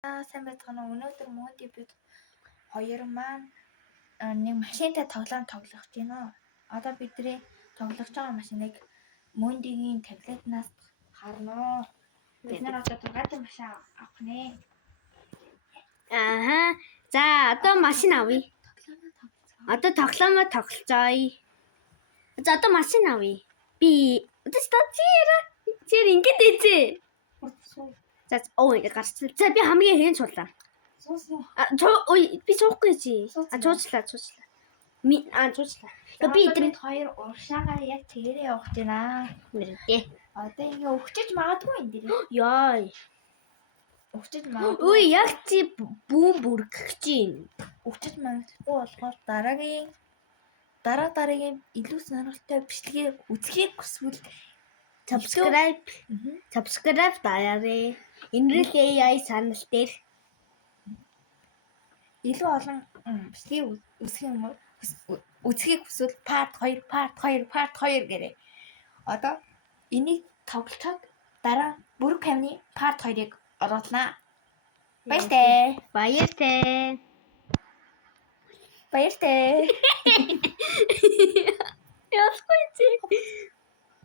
Сайн байцгаана уу? Өнөөдөр мөдий бид хоёр маань нэг машинтай тоглоом тоглох гэж байна. Одоо бидний тоглож байгаа машиныг Мөндигийн таблетнаас харна. Бид нар одоо тугаатай машин авах нэ. Ааха. За, одоо машин авъя. Одоо тоглоомоо тоглоцгоё. За, одоо машин авъя. Би одоо чи ингэж ээжээ. За, гарцсан. За, би хамгийн хэн суулаа. Ой, би суухгүй чи. Чуучлаа. Чуучлаа. Би бид хоёр уршаагаа яг тэрээ явах гэж байна. нэрдээ. Одоо ингээ өвчөж магадгүй энэ дэр. Яа. Өвчөж магадгүй. Ой, яг чи бүүн бүргэх чинь. Өвчөж магадгүй болохоор дараагийн илүү сонирхолтой бичлэгийг үзхийг хүсвэл subscribe даяарэ. Энэрл AI channel дээр илүү олон бичлэгийг үзхийг хүсвэл part 2 гэрээ. Одоо энийг тоглоход дараа бүрэг камны part 2-ыг оруулнаа. Баяртай. Яахгүй чи.